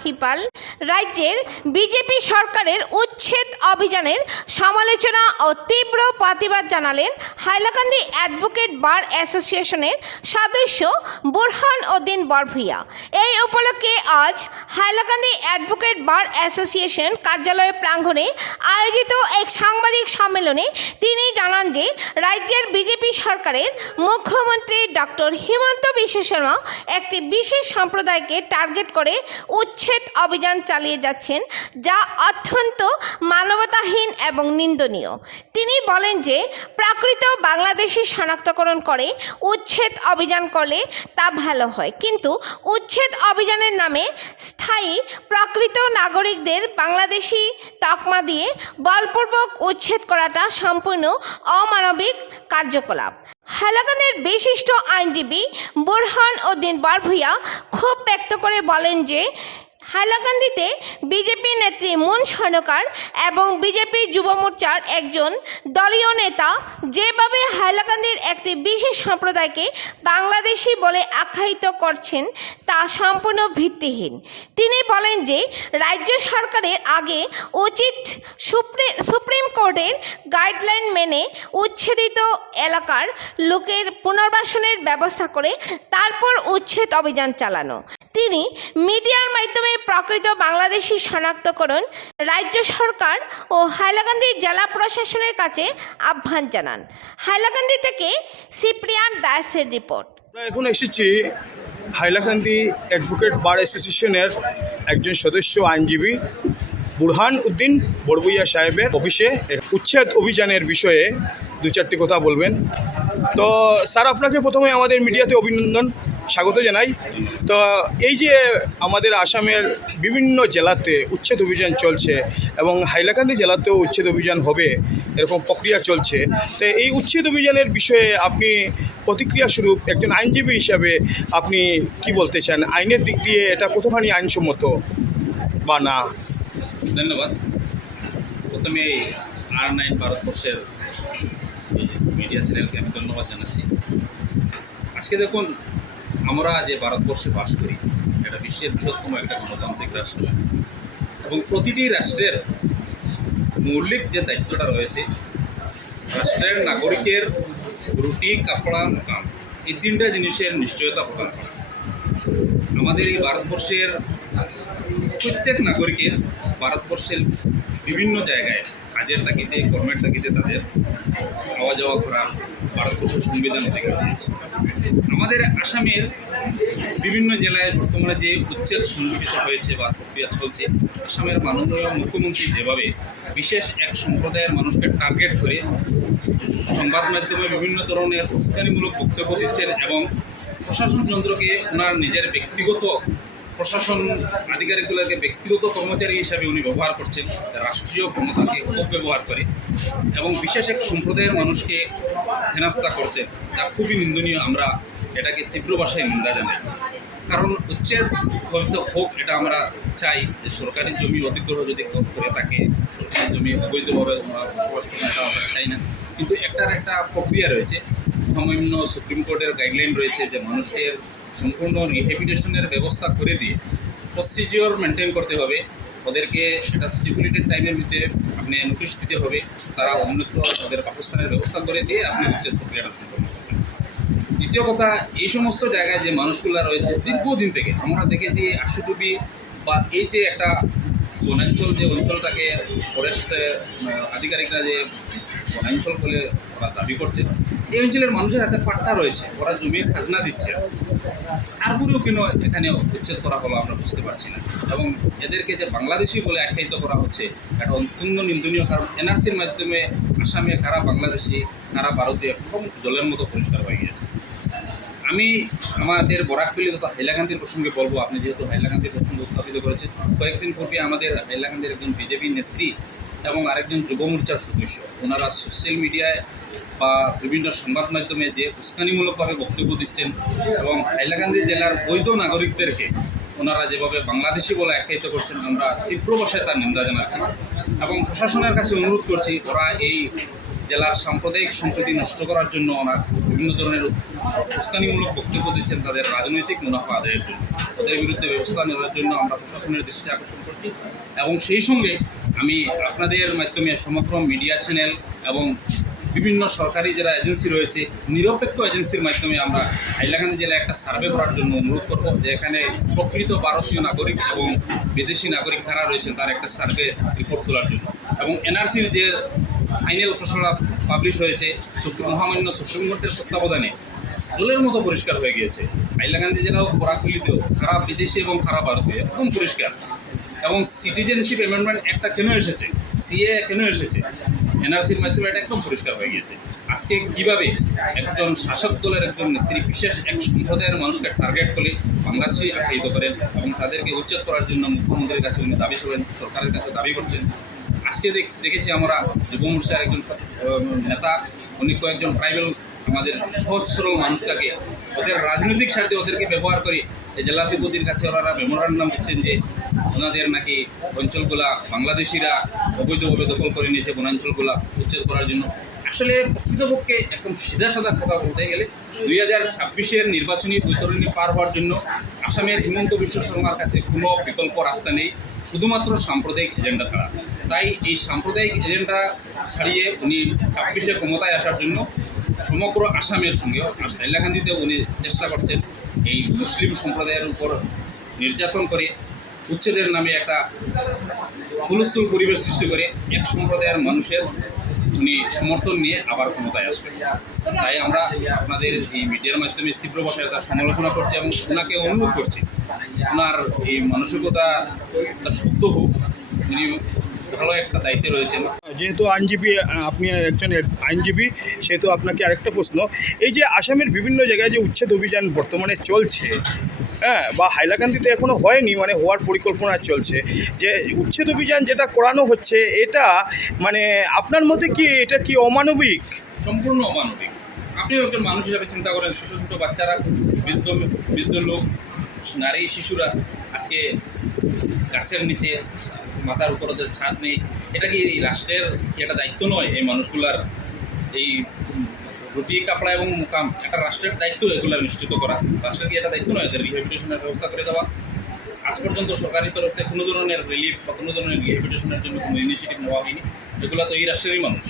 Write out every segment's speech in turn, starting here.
আমি মাহিপাল রাজ্যের বিজেপি সরকারের উচ্ছেদ অভিযানের সমালোচনা ও তীব্র প্রতিবাদ জানালেন হাইলাকান্দি অ্যাডভোকেট বার অ্যাসোসিয়েশনের সদস্য বুরহান উদ্দিন বরভুইয়া। এই উপলক্ষে আজ হাইলাকান্দি অ্যাডভোকেট বার অ্যাসোসিয়েশন কার্যালয় প্রাঙ্গণে আয়োজিত এক সাংবাদিক সম্মেলনে তিনি জানান যে রাজ্যের বিজেপি সরকারের মুখ্যমন্ত্রী ডক্টর হিমন্ত বিশ্ব শর্মা একটি বিশেষ সম্প্রদায়কে টার্গেট করে উচ্ছেদ অভিযান চালিয়ে যাচ্ছেন, যা অত্যন্ত মানবতাহীন এবং নিন্দনীয়। তিনি বলেন যে, প্রাকৃত বাংলাদেশি শনাক্তকরণ করে উচ্ছেদ অভিযান করলে তা ভালো হয়। কিন্তু উচ্ছেদ অভিযানের নামে স্থায়ী প্রকৃত নাগরিকদের বাংলাদেশি তকমা দিয়ে বলপূর্বক উচ্ছেদ করাটা সম্পূর্ণ অমানবিক কার্যকলাপ। হালাকানের বিশিষ্ট আইনজীবী বোরহান উদ্দিন বারভুইয়া ক্ষোভ ব্যক্ত করে বলেন যে হাইলাকান্দিতে বিজেপি নেত্রী মুন স্বর্ণকার এবং বিজেপি যুব মোর্চার একজন দলীয় নেতা যেভাবে হাইলাকান্দির একটি বিশেষ সম্প্রদায়কে বাংলাদেশি বলে আখ্যায়িত করছেন, তা সম্পূর্ণ ভিত্তিহীন। তিনি বলেন যে, রাজ্য সরকারের আগে উচিত সুপ্রিম কোর্টের গাইডলাইন মেনে উচ্ছেদিত এলাকার লোকের পুনর্বাসনের ব্যবস্থা করে, তারপর উচ্ছেদ অভিযান চালানো। তিনি মিডিয়ার মাধ্যমে প্রকৃত বাংলাদেশি শনাক্তকরণ, রাজ্য সরকার ও হাইলাকান্দি জেলা প্রশাসনের কাছে আহ্বান জানান। হাইলাকান্দি থেকে সিপ্রিয়ান দাসের রিপোর্ট। এখন এসেছি হাইলাকান্দি অ্যাডভোকেট বার অ্যাসোসিয়েশনের একজন সদস্য আইনজীবী বুরহান উদ্দিন বড়বুইয়া সাহেবের অফিসে। উচ্ছেদ অভিযানের বিষয়ে দু চারটি কথা বলবেন। তো স্যার, আপনাকে প্রথমে আমাদের মিডিয়াতে অভিনন্দন। স্বাগত জানাই। তো এই যে আমাদের আসামের বিভিন্ন জেলাতে উচ্ছেদ অভিযান চলছে এবং হাইলাকান্দি জেলাতেও উচ্ছেদ অভিযান হবে, এরকম প্রক্রিয়া চলছে। তো এই উচ্ছেদ অভিযানের বিষয়ে আপনি প্রতিক্রিয়া স্বরূপ একজন আইনজীবী হিসাবে আপনি কি বলতে চান? আইনের দিক দিয়ে এটা কতখানি আইনসম্মত বা না? ধন্যবাদ। প্রথমে আর নাইন ভারতবর্ষের মিডিয়া চ্যানেলকে আমি ধন্যবাদ জানাচ্ছি। আজকে দেখুন আমরা যে ভারতবর্ষে বাস করি, এটা বিশ্বের বৃহত্তম একটা গণতান্ত্রিক রাষ্ট্র। এবং প্রতিটি রাষ্ট্রের মৌলিক যে দায়িত্বটা রয়েছে, রাষ্ট্রের নাগরিকের রুটি, কাপড়া, মকাম, এই তিনটা জিনিসের নিশ্চয়তা প্রদান করা। আমাদের এই ভারতবর্ষের প্রত্যেক নাগরিকের ভারতবর্ষের বিভিন্ন জায়গায় কাজের তাগিদে, কর্মের তাগিদে তাদের আওয়া যাওয়া করা ভারতবর্ষের সংবিধান অধিকার দিয়েছে আমাদের আসামের বিভিন্ন জেলায় বর্তমানে যে উচ্ছেদ সংগঠিত হয়েছে বা প্রক্রিয়া চলছে, আসামের মাননীয় মুখ্যমন্ত্রী যেভাবে বিশেষ এক সম্প্রদায়ের মানুষকে টার্গেট করে সংবাদ মাধ্যমে বিভিন্ন ধরনের উস্কানিমূলক বক্তব্য দিচ্ছেন এবং প্রশাসন যন্ত্রকে ওনার নিজের ব্যক্তিগত প্রশাসন আধিকারিকগুলোকে ব্যক্তিগত কর্মচারী হিসাবে উনি ব্যবহার করছেন, রাষ্ট্রীয় ক্ষমতাকে অপব্যবহার করে, এবং বিশেষ এক সম্প্রদায়ের মানুষকে হেনাস্তা করছেন। তা খুবই নিন্দনীয়, আমরা এটাকে তীব্র ভাষায় নিন্দা জানাই। কারণ উচ্ছেদ হয়তো হোক এটা আমরা চাই যে সরকারি জমি অধিগ্রহ যদি করে থাকে, সরকারি জমি অবৈধভাবে আমরা বসবাস করি, এটা আমরা চাই না। কিন্তু একটার একটা প্রক্রিয়া রয়েছে। সামান্য সুপ্রিম কোর্টের গাইডলাইন রয়েছে যে মানুষের সম্পূর্ণ রিহেবিটেশনের ব্যবস্থা করে দিয়ে প্রসিজিওর মেনটেন করতে হবে। ওদেরকে একটা স্টিপুলেটেড টাইমের মধ্যে আপনি নোটিশ দিতে হবে। তারা অন্যত্র তাদের বাসস্থানের ব্যবস্থা করে দিয়ে আপনি উচ্ছেদ প্রক্রিয়াটা সম্পন্ন করবেন। দ্বিতীয় কথা এই সমস্ত জায়গায় যে মানুষগুলো রয়েছে দীর্ঘদিন থেকে আমরা দেখে দেখেছি আশুটুপি বা এই যে একটা বনাঞ্চল যে অঞ্চলটাকে ফরেস্ট আধিকারিকরা যে বনাঞ্চল বলে ওরা দাবি করছে এই অঞ্চলের মানুষের হাতে পাট্টা রয়েছে, ওরা জমির খাজনা দিচ্ছে। তারপরেও কেন এখানে উচ্ছেদ করা হলো আমরা বুঝতে পারছি না। এবং এদেরকে যে বাংলাদেশি বলে আখ্যায়িত করা হচ্ছে, এটা অত্যন্ত নিন্দনীয়, কারণ এনআরসির মাধ্যমে আসামে কারা বাংলাদেশি, কারা ভারতীয়, একদম জলের মতো পরিষ্কার হয়ে গিয়েছে আমি আমাদের বরাকপিলি তথা হাইলাকান্দির প্রসঙ্গে বলব, আপনি যেহেতু হাইলাকান্দির প্রসঙ্গ উত্থাপিত করেছেন, কয়েকদিন পূর্বে আমাদের হাইলাকান্দির একজন বিজেপি নেত্রী এবং আরেকজন যুব মোর্চার সদস্য, ওনারা সোশ্যাল মিডিয়ায় বা বিভিন্ন সংবাদ মাধ্যমে যে উস্কানিমূলকভাবে বক্তব্য দিচ্ছেন এবং হাইলাকান্দি জেলার বৈধ নাগরিকদেরকে ওনারা যেভাবে বাংলাদেশি বলে আখ্যায়িত করছেন, আমরা তীব্র ভাষায় তার নিন্দা জানাচ্ছি। এবং প্রশাসনের কাছে অনুরোধ করছি, ওরা এই জেলার সাম্প্রদায়িক সম্প্রীতি নষ্ট করার জন্য ওনার বিভিন্ন ধরনের উস্কানিমূলক বক্তব্য দিচ্ছেন, তাদের রাজনৈতিক মুনাফা আদায়ের জন্য। ওদের বিরুদ্ধে ব্যবস্থা নেওয়ার জন্য আমরা প্রশাসনের দৃষ্টি আকর্ষণ করছি। এবং সেই সঙ্গে আমি আপনাদের মাধ্যমে সমগ্র মিডিয়া চ্যানেল এবং বিভিন্ন সরকারি যারা এজেন্সি রয়েছে, নিরপেক্ষ এজেন্সির মাধ্যমে আমরা হাইলাকান্দি জেলায় একটা সার্ভে করার জন্য অনুরোধ করব যে এখানে প্রকৃত ভারতীয় নাগরিক এবং বিদেশি নাগরিক কারা রয়েছেন, তার একটা সার্ভে রিপোর্ট তোলার জন্য। এবং এনআরসির যে ফাইনাল খসড়া পাবলিশ হয়েছে মহামান্য সুপ্রিম কোর্টের তত্ত্বাবধানে জলের মতো পরিষ্কার হয়ে গিয়েছে। হাইলাকান্দি জেলাও বরাকুলিতেও খারাপ বিদেশি এবং খারাপ ভারতীয়, একদম পরিষ্কার। এবং সিটিজেনশিপ অ্যামেন্ডমেন্ট একটা কেন এসেছে? সিএ কেন এসেছে? এনআরসির মাধ্যমে এটা একদম পরিষ্কার হয়ে গিয়েছে। আজকে কীভাবে একজন শাসক দলের একজন নেত্রী, বিশেষ এক সম্প্রদায়ের মানুষকে টার্গেট করে বাংলাদেশি আখ্যায়িত করেন এবং তাদেরকে উচ্ছেদ করার জন্য মুখ্যমন্ত্রীর কাছে উনি দাবি করেন, সরকারের কাছে দাবি করছেন। আজকে দেখ- দেখেছি আমরা যুব মোর্চার একজন নেতা, উনি কয়েকজন ট্রাইবেল আমাদের সহজ মানুষটাকে, ওদের রাজনৈতিক স্বার্থে ওদেরকে ব্যবহার করে জেলাধিপতির কাছে ওনারা মেমোরান্ডাম দিচ্ছেন যে ওনাদের নাকি অঞ্চলগুলা বাংলাদেশিরা অবৈধভাবে দখল করে নিয়েছে বনাঞ্চলগুলা উচ্ছেদ করার জন্য। আসলে প্রকৃতপক্ষে একদম সিধা সাদা কথা বলতে গেলে দুই হাজার ছাব্বিশের নির্বাচনী বৈতরণী পার হওয়ার জন্য আসামের হিমন্ত বিশ্ব শর্মার কাছে কোনো বিকল্প রাস্তা নেই, শুধুমাত্র সাম্প্রদায়িক এজেন্ডা ছাড়া। তাই এই সাম্প্রদায়িক এজেন্ডা ছাড়িয়ে উনি ছাব্বিশে ক্ষমতায় আসার জন্য সমগ্র আসামের সঙ্গে আর হাইলাকান্দিতেও উনি চেষ্টা করছেন এই মুসলিম সম্প্রদায়ের উপর নির্যাতন করে, উচ্ছেদের নামে একটা হুলস্থুল পরিবেশ সৃষ্টি করে, এক সম্প্রদায়ের মানুষের উনি সমর্থন নিয়ে আবার ক্ষমতায় আসবেন। তাই আমরা আপনাদের এই মিডিয়ার মাধ্যমে তীব্র ভাষায় তার সমালোচনা করছি এবং ওনাকে অনুরোধ করছি, ওনার এই মানসিকতা শুদ্ধ হোক। উনি ভালো একটা দায়িত্বে রয়েছেন। যেহেতু আইনজীবী আপনি একজন আইনজীবী সেহেতু আপনাকে আরেকটা প্রশ্ন এই যে আসামের বিভিন্ন জায়গায় যে উচ্ছেদ অভিযান বর্তমানে চলছে হ্যাঁ বা হাইলাকান্দিতে এখনও হয়নি মানে হওয়ার পরিকল্পনা চলছে যে উচ্ছেদ অভিযান যেটা করানো হচ্ছে এটা মানে আপনার মতে কি এটা কি অমানবিক? সম্পূর্ণ অমানবিক। আপনিও একজন মানুষ হিসাবে চিন্তা করেন ছোটো ছোটো বাচ্চারা বৃদ্ধ বৃদ্ধ লোক নারী শিশুরা আজকে গাছের নিচে মাথার উপর ওদের ছাদ নেই। এটা কি এই রাষ্ট্রের কি একটা দায়িত্ব নয় এই মানুষগুলার? এই রুটি কাপড়া এবং মুকাম একটা রাষ্ট্রের দায়িত্ব এগুলো নিশ্চিত করা। রাষ্ট্রের কি এটা দায়িত্ব নয় এদের রিহেবিটেশনের ব্যবস্থা করে দেওয়া? আজ পর্যন্ত সরকারি তরফ থেকে কোনো ধরনের রিলিফ বা কোনো ধরনের রিহেবিটেশনের জন্য কোনো ইনিশিয়েটিভ নেওয়া হয়নি। এগুলো তো এই রাষ্ট্রেরই মানুষ।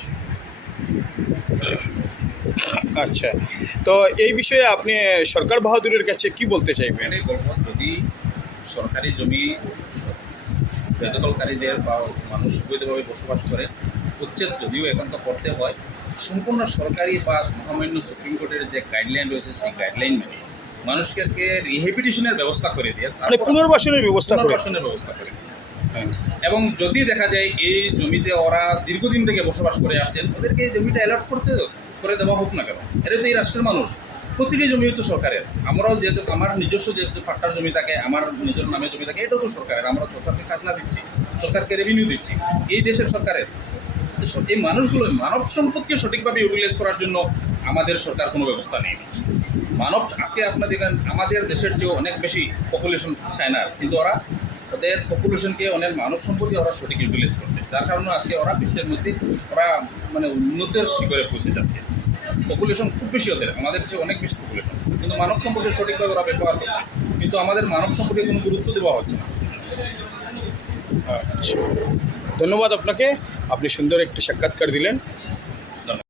আচ্ছা। তো এই বিষয়ে আপনি সরকার বাহাদুরের কাছে কি বলতে চাইবেন? যদি সরকারি জমি বেদখলকারীদের বা মানুষ অবৈধভাবে বসবাস করে উচ্ছেদ যদিও একান্ত করতে হয় সম্পূর্ণ সরকারি বা মহামান্য সুপ্রিম কোর্টের যে গাইডলাইন রয়েছে সেই গাইডলাইন মেনে মানুষকে রিহেবিটেশনের ব্যবস্থা করে দিয়ে মানে পুনর্বাসনের ব্যবস্থা পুনর্বাসনের ব্যবস্থা করে হ্যাঁ। এবং যদি দেখা যায় এই জমিতে ওরা দীর্ঘদিন থেকে বসবাস করে আসছেন ওদেরকে এই জমিটা অ্যালার্ট করতে করে দেওয়া হোক না কেন? এটা তো এই রাষ্ট্রের মানুষ। প্রতিটি জমি তো সরকারের। আমরাও যেহেতু, আমার নিজস্ব যেহেতু পাট্টার জমি থাকে, আমার নিজের নামে জমি থাকে, এটাও তো সরকারের। আমরা সরকারকে খাজনা দিচ্ছি, সরকারকে রেভিনিউ দিচ্ছি, এই দেশের সরকারের। এই মানুষগুলো মানব সম্পদকে সঠিকভাবে ইউটিলাইজ করার জন্য আমাদের সরকার কোনো ব্যবস্থা নেই। মানব, আজকে আপনার দেখেন, আমাদের দেশের চেয়েও অনেক বেশি পপুলেশন চায়নার কিন্তু ওরা ওদের পপুলেশনকে অনেক মানব সম্পদকে ওরা সঠিক ইউটিলাইজ করছে। যার কারণে আজকে ওরা বিশ্বের মধ্যে ওরা মানে উন্নতের শিখরে পৌঁছে যাচ্ছে। পপুলেশন খুব বেশি ওদের, আমাদের চেয়ে অনেক বেশি পপুলেশন কিন্তু মানব সম্পদের সঠিকভাবে ওরা ব্যবহার করছে। কিন্তু আমাদের মানব সম্পদে কোনো গুরুত্ব দেওয়া হচ্ছে না। আচ্ছা। ধন্যবাদ আপনাকে। আপনি সুন্দর একটি সাক্ষাৎকার দিলেন।